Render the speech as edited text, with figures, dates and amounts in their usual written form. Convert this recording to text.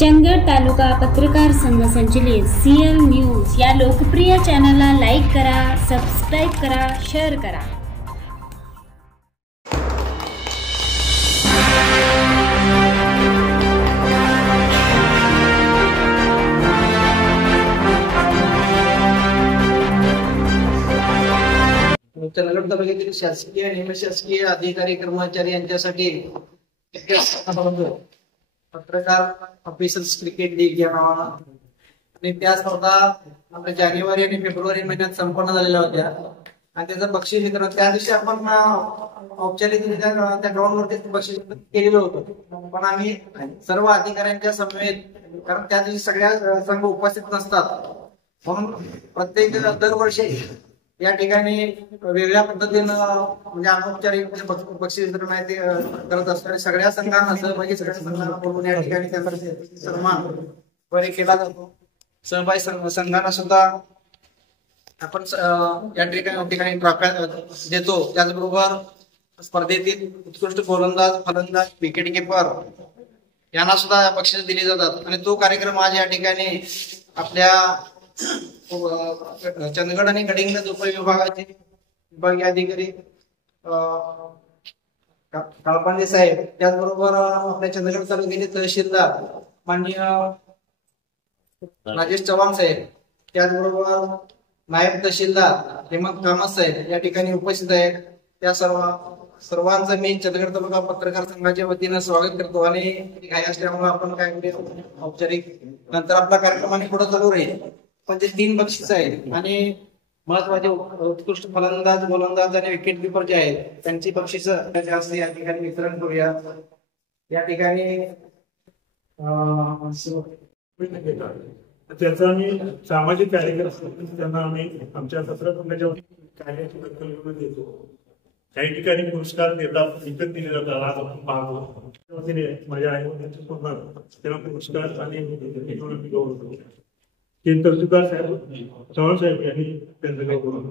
चंदगड तालुका पत्रकार संघ संचलित CL न्यूज या लोकप्रिय चॅनलला लाईक करा, सबस्क्राईब करा, शेअर करा. चंदगड तालुक्यातील शासकीय आणि निमशासकीय अधिकारी कर्मचारी यांच्यासाठी पत्रकार ऑफिसर्स क्रिकेट लीग या नावानं आणि त्या स्पर्धा आपल्या जानेवारी आणि फेब्रुवारी महिन्यात संपन्न झालेल्या होत्या आणि त्याचं बक्षीस वितरण त्या दिवशी आपण औपचारिकरित्या त्या ग्राउंडवरती बक्षीस केलेलं होतं. पण आम्ही सर्व अधिकाऱ्यांच्या समवेत, कारण त्या दिवशी सगळ्या संघ उपस्थित नसतात, म्हणून प्रत्येक दरवर्षी या ठिकाणी वेगळ्या पद्धतीनं म्हणजे अनौपचारिक बक्षीस वितरण आहे ते करत असतो आणि सगळ्या संघांना सहभागी सगळ्या संघांना बोलून या ठिकाणी त्यांचा सन्मान वगैरे केला जातो. सहभागी संघांना सुद्धा आपण या ठिकाणी ट्रॉफ्या देतो. त्याचबरोबर स्पर्धेतील उत्कृष्ट गोलंदाज, फलंदाज, विकेट किपर यांना सुद्धा बक्षीस दिली जातात आणि तो कार्यक्रम आज या ठिकाणी आपल्या चंदगड आणि गडिंग्लज उपविभागाचे विभागीय अधिकारी काळपांडे साहेब, त्याचबरोबर आपल्या चंदगड तालुक्याचे तहसीलदार माननीय राजेश चव्हाण साहेब, त्याचबरोबर नायब तहसीलदार हेमंत कामत साहेब या ठिकाणी उपस्थित आहेत. त्या सर्वांचं मी चंदगड तालुका पत्रकार संघाच्या वतीनं स्वागत करतो आणि घाई असल्यामुळे आपण काय औपचारिक नंतर आपला कार्यक्रमाने पुढे चालू राहील. पण ते 3 बक्षीस आहेत आणि महत्वाचे उत्कृष्ट फलंदाज, गोलंदाज आणि विकेट किपर जे आहेत त्यांची बक्षीस या ठिकाणी वितरण करूया. या ठिकाणी त्याचा आम्ही सामाजिक कार्यक्रम त्यांना आम्ही आमच्या पत्रकारांच्या कार्याची दखल देतो. काही ठिकाणी पुरस्कार देतात, विकत दिले जातात. आज आपण पाहतो माझ्या आई वडिलांचे पूर्ण त्यांना पुरस्कार आणि गौरव तहसीलदार साहेब, चव्हाण साहेब यांनी त्यांचं गौरव.